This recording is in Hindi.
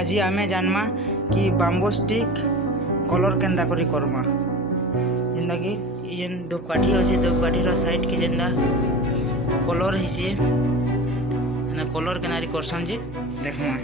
आज आमे जानमा कि बाम्बो स्टिक कलर केंदा करी करमा। जेंदा कि येन धूपकाठी अच्छे धूपकाठी रो साइड के जेंदा कलर हिसी ना कलर केनारी करसन जे देखमा।